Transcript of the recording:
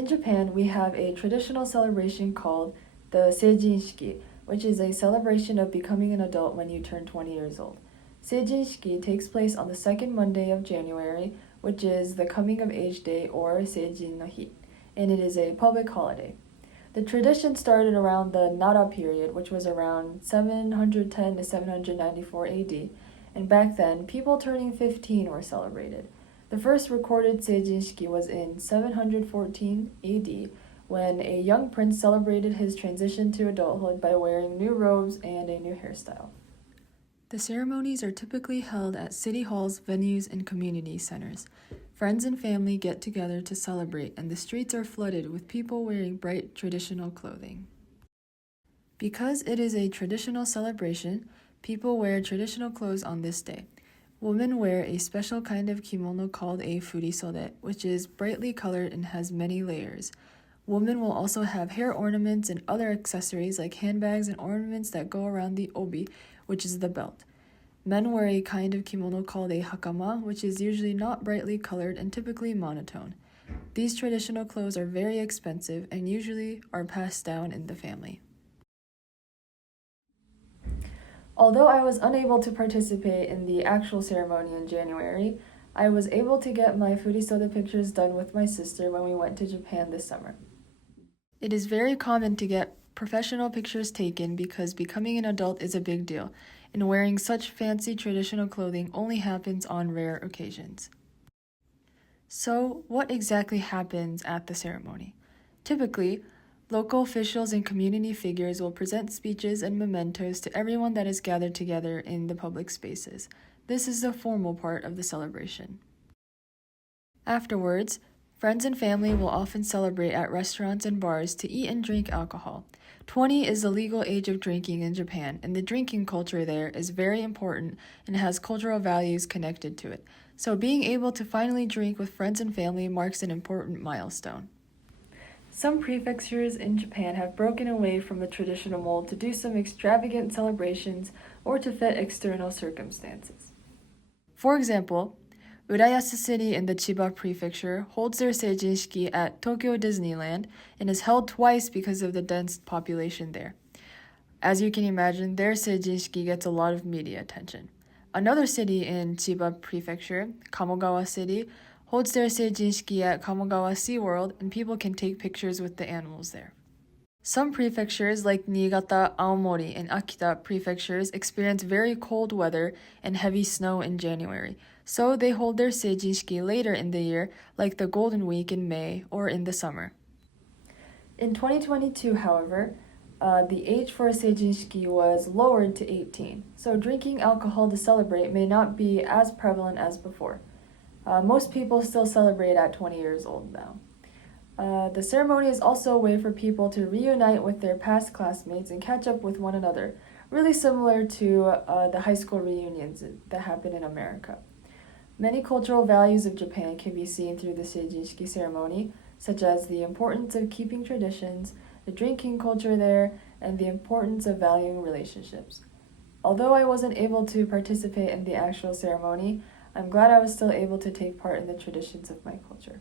In Japan, we have a traditional celebration called the Seijin shiki, which is a celebration of becoming an adult when you turn 20 years old. Seijin shiki takes place on the second Monday of January, which is the coming of age day or Seijin no hi, and it is a public holiday. The tradition started around the Nara period, which was around 710 to 794 AD, and back then, people turning 15 were celebrated. The first recorded Seijin shiki was in 714 AD, when a young prince celebrated his transition to adulthood by wearing new robes and a new hairstyle. The ceremonies are typically held at city halls, venues, and community centers. Friends and family get together to celebrate, and the streets are flooded with people wearing bright traditional clothing. Because it is a traditional celebration, people wear traditional clothes on this day. Women wear a special kind of kimono called a furisode, which is brightly colored and has many layers. Women will also have hair ornaments and other accessories like handbags and ornaments that go around the obi, which is the belt. Men wear a kind of kimono called a hakama, which is usually not brightly colored and typically monotone. These traditional clothes are very expensive and usually are passed down in the family. Although I was unable to participate in the actual ceremony in January, I was able to get my furisode pictures done with my sister when we went to Japan this summer. It is very common to get professional pictures taken because becoming an adult is a big deal, and wearing such fancy traditional clothing only happens on rare occasions. So, what exactly happens at the ceremony? Typically, local officials and community figures will present speeches and mementos to everyone that is gathered together in the public spaces. This is the formal part of the celebration. Afterwards, friends and family will often celebrate at restaurants and bars to eat and drink alcohol. 20 is the legal age of drinking in Japan, and the drinking culture there is very important and has cultural values connected to it. So being able to finally drink with friends and family marks an important milestone. Some prefectures in Japan have broken away from the traditional mold to do some extravagant celebrations or to fit external circumstances. For example, Urayasu City in the Chiba Prefecture holds their Seijin shiki at Tokyo Disneyland and is held twice because of the dense population there. As you can imagine, their Seijin shiki gets a lot of media attention. Another city in Chiba Prefecture, Kamogawa City, holds their Seijin shiki at Kamogawa SeaWorld, and people can take pictures with the animals there. Some prefectures like Niigata, Aomori, and Akita prefectures experience very cold weather and heavy snow in January, so they hold their Seijin shiki later in the year, like the Golden Week in May or in the summer. In 2022, however, the age for a Seijin shiki was lowered to 18, so drinking alcohol to celebrate may not be as prevalent as before. Most people still celebrate at 20 years old now. The ceremony is also a way for people to reunite with their past classmates and catch up with one another, really similar to the high school reunions that happen in America. Many cultural values of Japan can be seen through the Seijin shiki ceremony, such as the importance of keeping traditions, the drinking culture there, and the importance of valuing relationships. Although I wasn't able to participate in the actual ceremony, I'm glad I was still able to take part in the traditions of my culture.